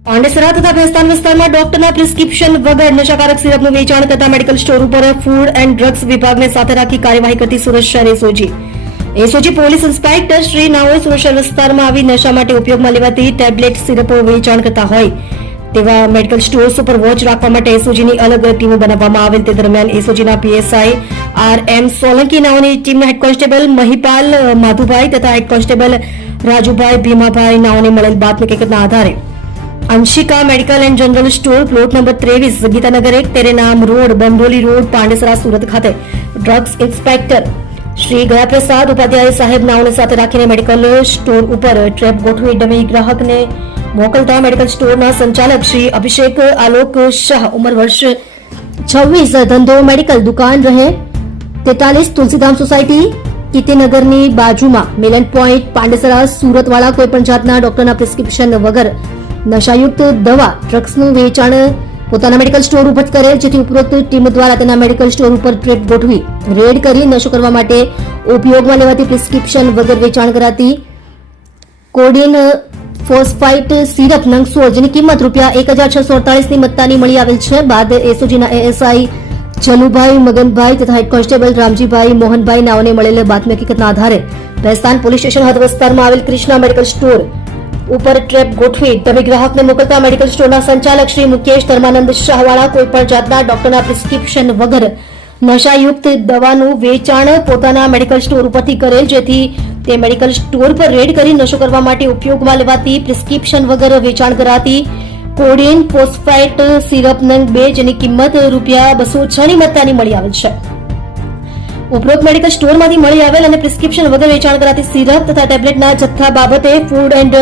પાંડેસરા તથા ભેસ્તાન વિસ્તારમાં ડોક્ટરના પ્રિસ્ક્રિપ્શન વગર નશાકારક સિરપનું વેચાણ કરતા મેડિકલ સ્ટોર ઉપર ફૂડ એન્ડ ડ્રગ્સ વિભાગને સાથે રાખી કાર્યવાહી કરતી સુરત શહેર એસઓજી પોલીસ ઇન્સ્પેક્ટર શ્રી નાઓએ સુરત શહેર વિસ્તારમાં આવી નશા માટે ઉપયોગમાં લેવાતી ટેબ્લેટ સિરપો વેચાણ કરતા હોય તેવા મેડિકલ સ્ટોર્સ ઉપર વોચ રાખવા માટે એસઓજીની અલગ ટીમો બનાવવામાં આવેલ. તે દરમિયાન એસઓજીના પીએસઆઈ આર.એમ. સોલંકી નાઓની ટીમના હેડ કોન્સ્ટેબલ મહિપાલ માધુભાઈ તથા હેડ કોન્સ્ટેબલ રાજુભાઈ ભીમાભાઈ નાઓને મળેલ બાતમી હકીકતના આધારે Anshika medical and general store plot number 23 Gitanagar 1 Terenam road Bandoli road Pandesara Surat ખાતે ડ્રગ્સ ઇન્સ્પેક્ટર શ્રી ગયાપ્રસાદ ઉપાધ્યાય સાહેબ નાઓને સાથે રાખીને મેડિકલ સ્ટોર ઉપર ટ્રેપ ગોઠવી ડમી ગ્રાહકને મોકલતા મેડિકલ સ્ટોરના સંચાલક શ્રી અભિષેક આલોક શાહ ઉંમર વર્ષ 26 ધંધો મેડિકલ દુકાન રહે 43 તુલસીધામ સોસાયટી કીર્તિનગરની બાજુમાં મિલન પોઈન્ટ પાંડેસરા સુરતવાળા કોઈપણ જાતના ડોક્ટરના પ્રિસ્ક્રિપ્શન વગર નશાયુક્ત દવા ડ્રગ્સનું વેચાણ પોતાના મેડિકલ સ્ટોર ઉપર કરેલ, જેથી ઉપરોક્ત ટીમ દ્વારા તેના મેડિકલ સ્ટોર ઉપર ટ્રેપ ગોઠવી રેડ કરી નશો કરવા માટે ઉપયોગમાં લેવાતી પ્રિસ્ક્રિપ્શન વગર વેચાણ કરાતી કોડિન ફોસ્ફાઇટ સિરપ નંગ 16 જેની કિંમત ₹1648 ની મત્તાની મળી આવેલ છે. બાદ એસઓજીના એએસઆઈ જલુભાઈ મગનભાઈ તથા હેડ કોન્સ્ટેબલ રામજીભાઈ મોહનભાઈ નાઓને મળેલ બાતમી હકીકતના આધારે ભેસ્તાન પોલીસ સ્ટેશન હદ વિસ્તારમાં આવેલ ક્રિષ્ના મેડિકલ સ્ટોર ઉપર ટ્રેપ ગોઠવી ડમી ગ્રાહકને મોકલતા મેડિકલ સ્ટોરના સંચાલક શ્રી મુકેશ ધર્માનંદ શાહવાળા કોઈપણ જાતના ડોક્ટરના પ્રિસ્ક્રિપ્શન વગર નશાયુક્ત દવાનું વેચાણ પોતાના મેડિકલ સ્ટોર ઉપરથી કરેલ, જેથી તે મેડિકલ સ્ટોર પર રેડ કરી નશો કરવા માટે ઉપયોગમાં લેવાતી પ્રિસ્ક્રિપ્શન વગર વેચાણ કરાતી કોડિન ફોસ્ફાઇટ સિરપ નંગ 2 જેની કિંમત ₹206 ની મત્તાની મળી આવેલ છે. ઉપરોક્ત મેડિકલ સ્ટોરમાંથી મળી આવેલ અને પ્રિસ્ક્રિપ્શન વગર વેચાણ કરાતી સિરપ તથા ટેબ્લેટના જથ્થા બાબતે ફૂડ એન્ડ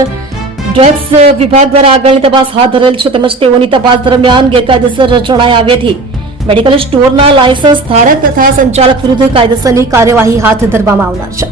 ડ્રગ્સ વિભાગ દ્વારા આગળની તપાસ હાથ ધરેલ છે, તેમજ તેઓની તપાસ દરમિયાન ગેરકાયદેસર જણાય આવ્યાથી મેડિકલ સ્ટોરના લાયસન્સ ધારક તથા સંચાલક વિરુદ્ધ કાયદેસરની કાર્યવાહી હાથ ધરવામાં આવનાર છે.